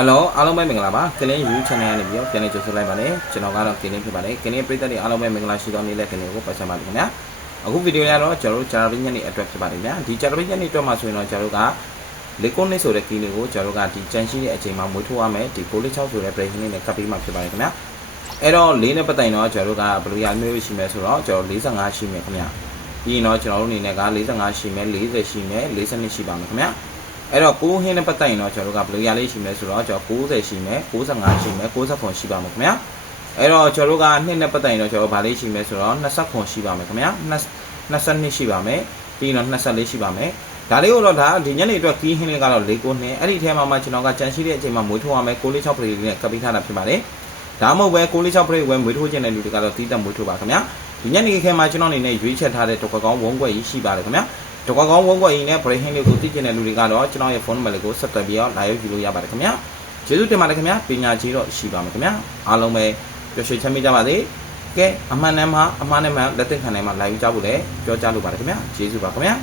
ဟယ်လိုအားလုံးပဲမင်္ဂလာပါကလင်း YouTube channel ကနေပြီးတော့ပြန်လည်ကြိုဆိုလိုက်ပါတယ်ကျွန်တော်ကတော့ကလင်းဖြစ်ပါတယ်ကလင်းပရိသတ်တွေအားလုံးပဲမင်္ဂလာရှိသောနေ့လက်ကလင်းကိုပတ်ချပါလိမ့်ခင်ဗျာအခုဗီဒီယိုရတော့ကျွန်တော်တို့ဂျာရဘင်းညနေအတွက်ဖြစ်ပါတယ်ဗျာဒီဂျာရဘင်းညနေအတွက်မှာဆိုရင်တော့ကျွန်တော်တို့ကလေကွန်နစ်ဆိုတဲ့ကီလေးကိုကျွန်တော်တို့ကဒီကြန့်ရှိတဲ့အချိန်မှာမွေးထိုးရမယ်ဒီကိုလေး6ဆိုတဲ့ break လေးနဲ့ကပ်ပြီးမှဖြစ်ပါတယ်ခင်ဗျာအဲ့တော့လေးနဲ့ပတ်တိုင်တော့ကျွန်တော်တို့ကဘယ်လိုရမျိုးရှိမလဲဆိုတော့ကျွန်တော်45ရှိမယ်ခင်ဗျာပြီးရင်တော့ကျွန်တော်တို့အနေနဲ့က45ရှိမယ်40ရှိမယ်42ရှိပါမယ်ခင်ဗျာ အဲ့တော့ကိုဟင်းနဲ့ပတ်သက်ရင်တော့ကျွန်တော်တို့ကဘယ်လိုရလေးရှိမလဲဆိုတော့ကျွန်တော်90ရှိမယ်95ရှိမယ်90ရှိပါမယ်ခင်ဗျာအဲ့တော့ကျွန်တော်တို့ကနှစ်နဲ့ပတ်သက်ရင်တော့ကျွန်တော်ဗာလေးရှိမယ်ဆိုတော့20ရှိပါမယ်ခင်ဗျာ22ရှိပါမယ်ပြီးရင်တော့24ရှိပါမယ်ဒါလေးကိုတော့ဒါဒီညနေအတွက်ကီးဟင်းလေးကတော့၄ကိုနှစ်အဲ့ဒီထဲမှာမှကျွန်တော်ကကြံရှိတဲ့အချိန်မှာမွေးထိုးရမယ်646ပရိလေးနဲ့ကပ်ပြီးထားတာဖြစ်ပါတယ်ဒါမှမဟုတ်ပဲ646ပရိဝဲမွေးထိုးခြင်းတဲ့လူတွေကတော့တီးတက်မွေးထိုးပါခင်ဗျာဒီညနေခဲမှာကျွန်တော်အနေနဲ့ရွေးချက်ထားတဲ့တော့ကောင်းဝုန်းကွက်ကြီးရှိပါတယ်ခင်ဗျာ တကွာကောင်းဝုန်းကွက်အင်းနဲ့ break hand လေးကိုသိကျင်တဲ့လူတွေကတော့ကျွန်တော်ရဲ့ phone number လေးကိုဆက်သွယ်ပြီးတော့ live ယူလို့ရပါတယ်ခင်ဗျာကျေးဇူးတင်ပါတယ်ခင်ဗျာပညာကြီးတော့ရှိပါမယ်ခင်ဗျာအားလုံးပဲပျော်ရွှင်ချမ်းမြေ့ကြပါစေကဲအမှန်တမ်းမှာအမှားနဲ့မှလက်သက်ခံနိုင်မှာ live ကြဖို့လည်းပြောကြားလိုပါတယ်ခင်ဗျာကျေးဇူးပါခင်ဗျာ